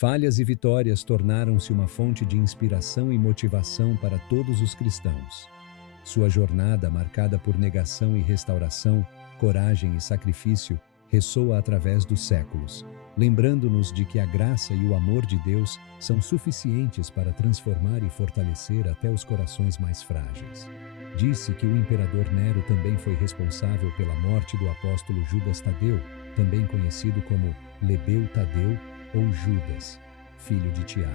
Falhas e vitórias tornaram-se uma fonte de inspiração e motivação para todos os cristãos. Sua jornada, marcada por negação e restauração, coragem e sacrifício, ressoa através dos séculos, lembrando-nos de que a graça e o amor de Deus são suficientes para transformar e fortalecer até os corações mais frágeis. Disse que o imperador Nero também foi responsável pela morte do apóstolo Judas Tadeu, também conhecido como Lebeu Tadeu ou Judas, filho de Tiago.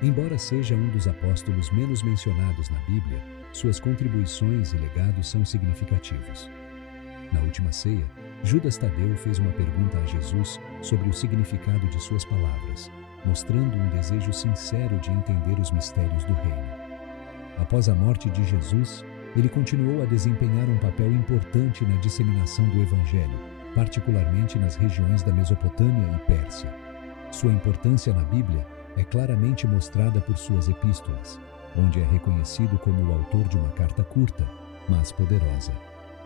Embora seja um dos apóstolos menos mencionados na Bíblia, suas contribuições e legados são significativos. Na última ceia, Judas Tadeu fez uma pergunta a Jesus sobre o significado de suas palavras, mostrando um desejo sincero de entender os mistérios do reino. Após a morte de Jesus, ele continuou a desempenhar um papel importante na disseminação do Evangelho, particularmente nas regiões da Mesopotâmia e Pérsia. Sua importância na Bíblia é claramente mostrada por suas epístolas, onde é reconhecido como o autor de uma carta curta, mas poderosa,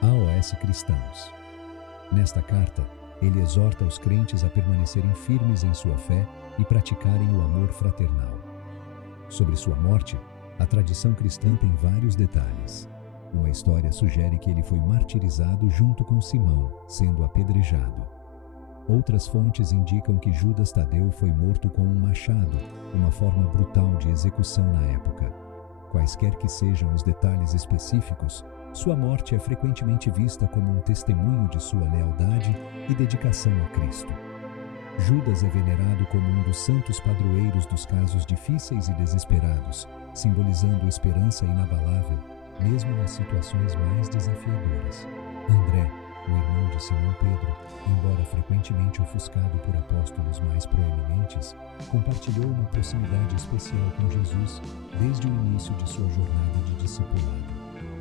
aos cristãos. Nesta carta, ele exorta os crentes a permanecerem firmes em sua fé e praticarem o amor fraternal. Sobre sua morte, a tradição cristã tem vários detalhes. Uma história sugere que ele foi martirizado junto com Simão, sendo apedrejado. Outras fontes indicam que Judas Tadeu foi morto com um machado, uma forma brutal de execução na época. Quaisquer que sejam os detalhes específicos, sua morte é frequentemente vista como um testemunho de sua lealdade e dedicação a Cristo. Judas é venerado como um dos santos padroeiros dos casos difíceis e desesperados, simbolizando esperança inabalável, mesmo nas situações mais desafiadoras. André, o irmão de Simão Pedro, embora frequentemente ofuscado por apóstolos mais proeminentes, compartilhou uma proximidade especial com Jesus desde o início de sua jornada de discipulado.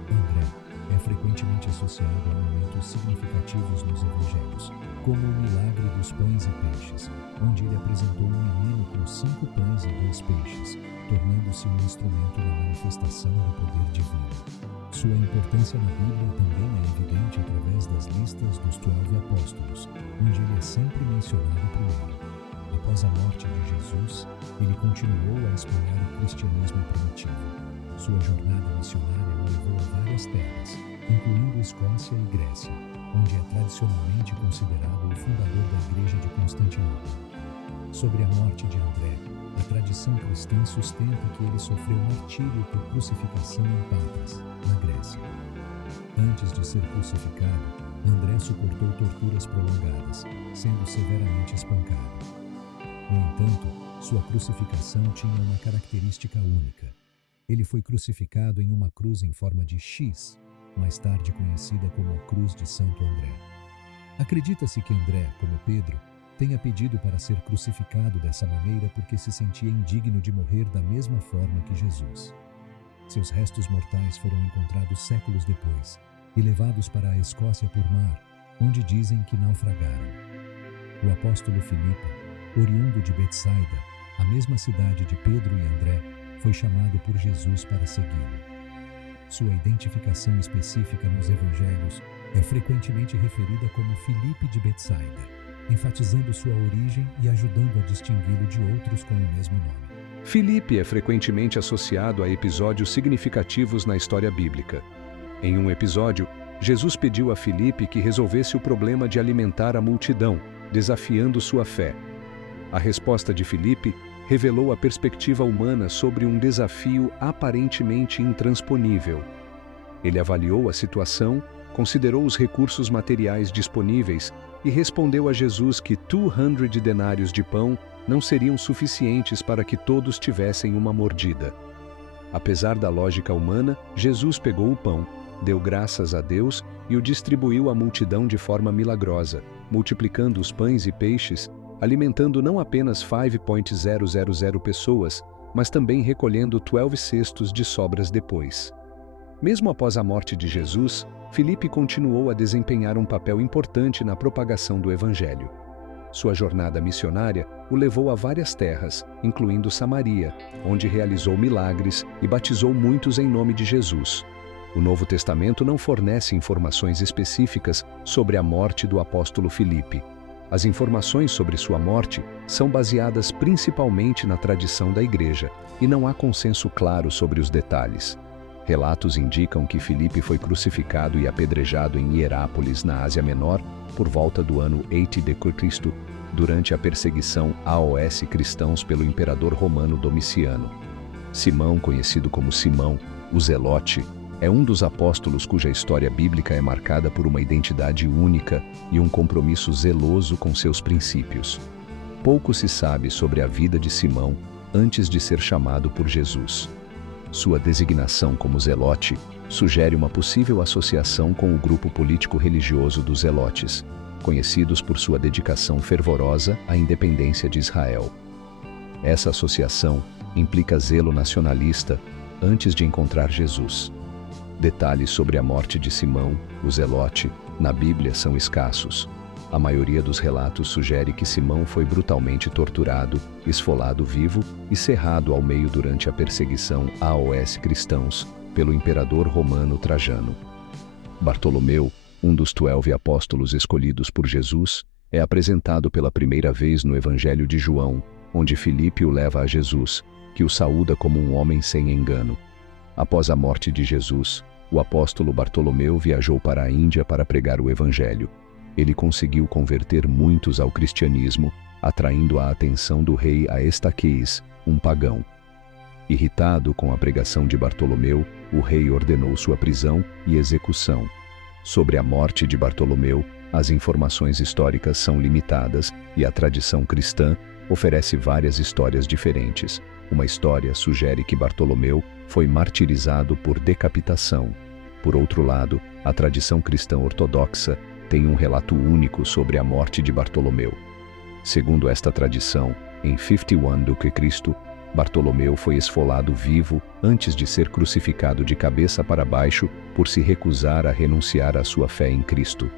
André é frequentemente associado a momentos significativos nos evangelhos, como o milagre dos pães e peixes, onde ele apresentou um menino com 5 pães e 2 peixes, tornando-se um instrumento na manifestação do poder divino. Sua importância na Bíblia também é evidente através das listas dos 12 apóstolos, onde ele é sempre mencionado primeiro. Após a morte de Jesus, ele continuou a espalhar o cristianismo primitivo. Sua jornada missionária o levou a várias terras, incluindo Escócia e Grécia, onde é tradicionalmente considerado o fundador da Igreja de Constantinopla. Sobre a morte de André, a tradição cristã sustenta que ele sofreu martírio por crucificação em Patras, na Grécia. Antes de ser crucificado, André suportou torturas prolongadas, sendo severamente espancado. No entanto, sua crucificação tinha uma característica única. Ele foi crucificado em uma cruz em forma de X, mais tarde conhecida como a Cruz de Santo André. Acredita-se que André, como Pedro, tenha pedido para ser crucificado dessa maneira porque se sentia indigno de morrer da mesma forma que Jesus. Seus restos mortais foram encontrados séculos depois e levados para a Escócia por mar, onde dizem que naufragaram. O apóstolo Filipe, oriundo de Betsaida, a mesma cidade de Pedro e André, foi chamado por Jesus para segui-lo. Sua identificação específica nos evangelhos é frequentemente referida como Filipe de Betsaida, enfatizando sua origem e ajudando a distingui-lo de outros com o mesmo nome. Filipe é frequentemente associado a episódios significativos na história bíblica. Em um episódio, Jesus pediu a Filipe que resolvesse o problema de alimentar a multidão, desafiando sua fé. A resposta de Filipe revelou a perspectiva humana sobre um desafio aparentemente intransponível. Ele avaliou a situação, considerou os recursos materiais disponíveis e respondeu a Jesus que 200 denários de pão não seriam suficientes para que todos tivessem uma mordida. Apesar da lógica humana, Jesus pegou o pão, deu graças a Deus e o distribuiu à multidão de forma milagrosa, multiplicando os pães e peixes, alimentando não apenas 5,000 pessoas, mas também recolhendo 12 cestos de sobras depois. Mesmo após a morte de Jesus, Filipe continuou a desempenhar um papel importante na propagação do Evangelho. Sua jornada missionária o levou a várias terras, incluindo Samaria, onde realizou milagres e batizou muitos em nome de Jesus. O Novo Testamento não fornece informações específicas sobre a morte do apóstolo Filipe. As informações sobre sua morte são baseadas principalmente na tradição da Igreja e não há consenso claro sobre os detalhes. Relatos indicam que Filipe foi crucificado e apedrejado em Hierápolis, na Ásia Menor, por volta do ano 80 d.C., durante a perseguição aos cristãos pelo imperador romano Domiciano. Simão, conhecido como Simão, o Zelote, é um dos apóstolos cuja história bíblica é marcada por uma identidade única e um compromisso zeloso com seus princípios. Pouco se sabe sobre a vida de Simão antes de ser chamado por Jesus. Sua designação como Zelote sugere uma possível associação com o grupo político-religioso dos Zelotes, conhecidos por sua dedicação fervorosa à independência de Israel. Essa associação implica zelo nacionalista antes de encontrar Jesus. Detalhes sobre a morte de Simão, o Zelote, na Bíblia são escassos. A maioria dos relatos sugere que Simão foi brutalmente torturado, esfolado vivo e cerrado ao meio durante a perseguição aos cristãos pelo imperador romano Trajano. Bartolomeu, um dos 12 apóstolos escolhidos por Jesus, é apresentado pela primeira vez no Evangelho de João, onde Filipe o leva a Jesus, que o saúda como um homem sem engano. Após a morte de Jesus, o apóstolo Bartolomeu viajou para a Índia para pregar o Evangelho. Ele conseguiu converter muitos ao cristianismo, atraindo a atenção do rei Aestaques, um pagão. Irritado com a pregação de Bartolomeu, o rei ordenou sua prisão e execução. Sobre a morte de Bartolomeu, as informações históricas são limitadas e a tradição cristã oferece várias histórias diferentes. Uma história sugere que Bartolomeu foi martirizado por decapitação. Por outro lado, a tradição cristã ortodoxa tem um relato único sobre a morte de Bartolomeu. Segundo esta tradição, em 51 d.C., Bartolomeu foi esfolado vivo antes de ser crucificado de cabeça para baixo por se recusar a renunciar à sua fé em Cristo.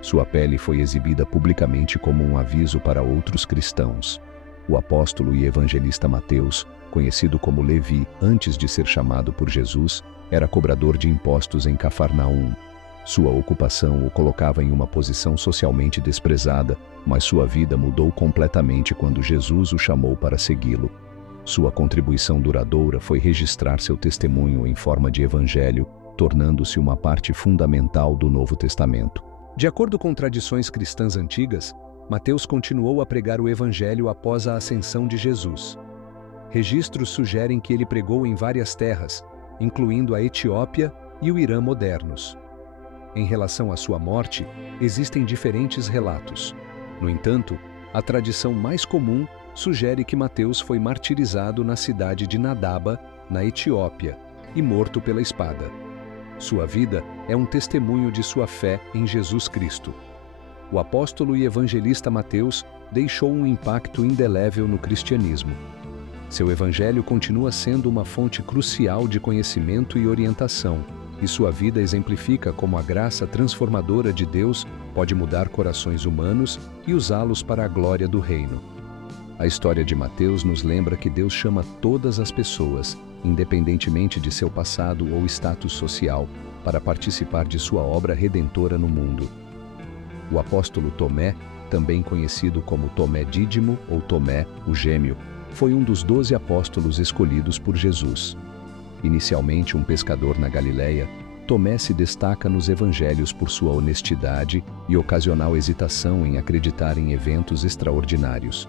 Sua pele foi exibida publicamente como um aviso para outros cristãos. O apóstolo e evangelista Mateus, conhecido como Levi antes de ser chamado por Jesus, era cobrador de impostos em Cafarnaum. Sua ocupação o colocava em uma posição socialmente desprezada, mas sua vida mudou completamente quando Jesus o chamou para segui-lo. Sua contribuição duradoura foi registrar seu testemunho em forma de evangelho, tornando-se uma parte fundamental do Novo Testamento. De acordo com tradições cristãs antigas, Mateus continuou a pregar o evangelho após a ascensão de Jesus. Registros sugerem que ele pregou em várias terras, incluindo a Etiópia e o Irã modernos. Em relação à sua morte, existem diferentes relatos. No entanto, a tradição mais comum sugere que Mateus foi martirizado na cidade de Nadaba, na Etiópia, e morto pela espada. Sua vida é um testemunho de sua fé em Jesus Cristo. O apóstolo e evangelista Mateus deixou um impacto indelével no cristianismo. Seu evangelho continua sendo uma fonte crucial de conhecimento e orientação, e sua vida exemplifica como a graça transformadora de Deus pode mudar corações humanos e usá-los para a glória do reino. A história de Mateus nos lembra que Deus chama todas as pessoas, independentemente de seu passado ou status social, para participar de sua obra redentora no mundo. O apóstolo Tomé, também conhecido como Tomé Dídimo ou Tomé, o Gêmeo, foi um dos 12 apóstolos escolhidos por Jesus. Inicialmente um pescador na Galileia, Tomé se destaca nos evangelhos por sua honestidade e ocasional hesitação em acreditar em eventos extraordinários.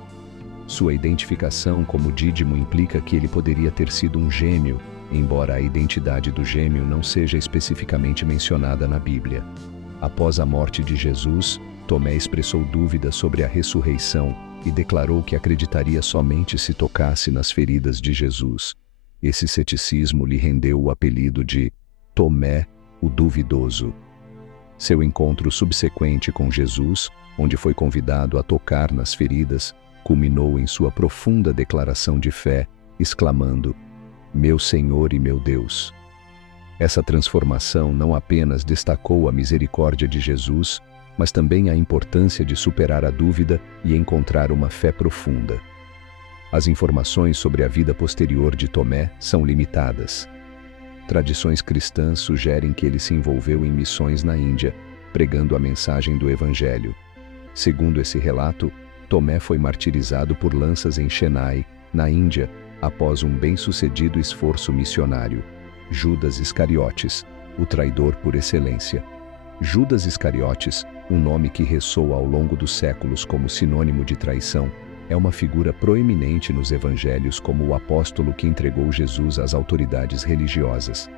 Sua identificação como Dídimo implica que ele poderia ter sido um gêmeo, embora a identidade do gêmeo não seja especificamente mencionada na Bíblia. Após a morte de Jesus, Tomé expressou dúvidas sobre a ressurreição e declarou que acreditaria somente se tocasse nas feridas de Jesus. Esse ceticismo lhe rendeu o apelido de Tomé, o Duvidoso. Seu encontro subsequente com Jesus, onde foi convidado a tocar nas feridas, culminou em sua profunda declaração de fé, exclamando: "Meu Senhor e meu Deus." Essa transformação não apenas destacou a misericórdia de Jesus, mas também a importância de superar a dúvida e encontrar uma fé profunda. As informações sobre a vida posterior de Tomé são limitadas. Tradições cristãs sugerem que ele se envolveu em missões na Índia, pregando a mensagem do Evangelho. Segundo esse relato, Tomé foi martirizado por lanças em Chennai, na Índia, após um bem-sucedido esforço missionário. Judas Iscariotes, o traidor por excelência. Judas Iscariotes, um nome que ressoa ao longo dos séculos como sinônimo de traição, é uma figura proeminente nos evangelhos como o apóstolo que entregou Jesus às autoridades religiosas.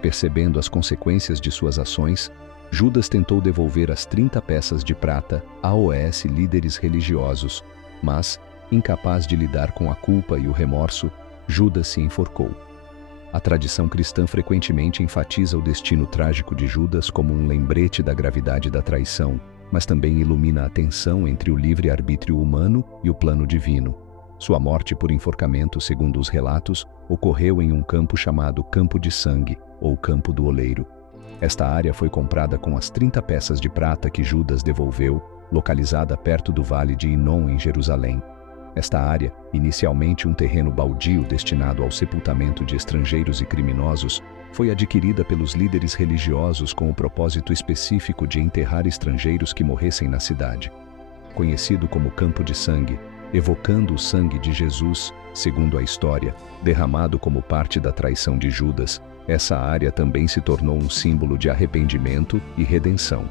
Percebendo as consequências de suas ações, Judas tentou devolver as 30 peças de prata aos líderes religiosos, mas, incapaz de lidar com a culpa e o remorso, Judas se enforcou. A tradição cristã frequentemente enfatiza o destino trágico de Judas como um lembrete da gravidade da traição, mas também ilumina a tensão entre o livre-arbítrio humano e o plano divino. Sua morte por enforcamento, segundo os relatos, ocorreu em um campo chamado Campo de Sangue, ou Campo do Oleiro. Esta área foi comprada com as 30 peças de prata que Judas devolveu, localizada perto do Vale de Inom, em Jerusalém. Esta área, inicialmente um terreno baldio destinado ao sepultamento de estrangeiros e criminosos, foi adquirida pelos líderes religiosos com o propósito específico de enterrar estrangeiros que morressem na cidade. Conhecido como Campo de Sangue, evocando o sangue de Jesus, segundo a história, derramado como parte da traição de Judas, essa área também se tornou um símbolo de arrependimento e redenção.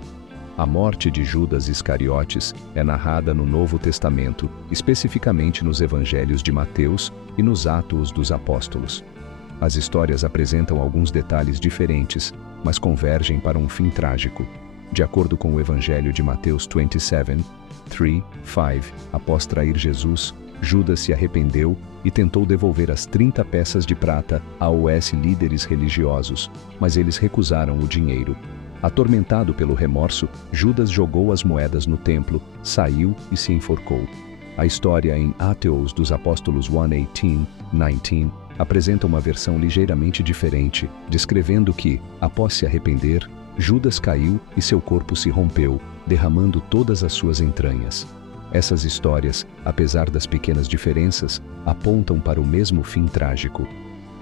A morte de Judas Iscariotes é narrada no Novo Testamento, especificamente nos Evangelhos de Mateus e nos Atos dos Apóstolos. As histórias apresentam alguns detalhes diferentes, mas convergem para um fim trágico. De acordo com o Evangelho de Mateus 27, 3, 5, após trair Jesus, Judas se arrependeu e tentou devolver as 30 peças de prata aos líderes religiosos, mas eles recusaram o dinheiro. Atormentado pelo remorso, Judas jogou as moedas no templo, saiu e se enforcou. A história em Atos dos Apóstolos 1:18, 19 apresenta uma versão ligeiramente diferente, descrevendo que, após se arrepender, Judas caiu e seu corpo se rompeu, derramando todas as suas entranhas. Essas histórias, apesar das pequenas diferenças, apontam para o mesmo fim trágico.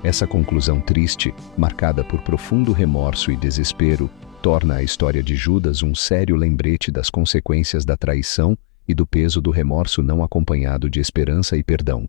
Essa conclusão triste, marcada por profundo remorso e desespero, torna a história de Judas um sério lembrete das consequências da traição e do peso do remorso não acompanhado de esperança e perdão.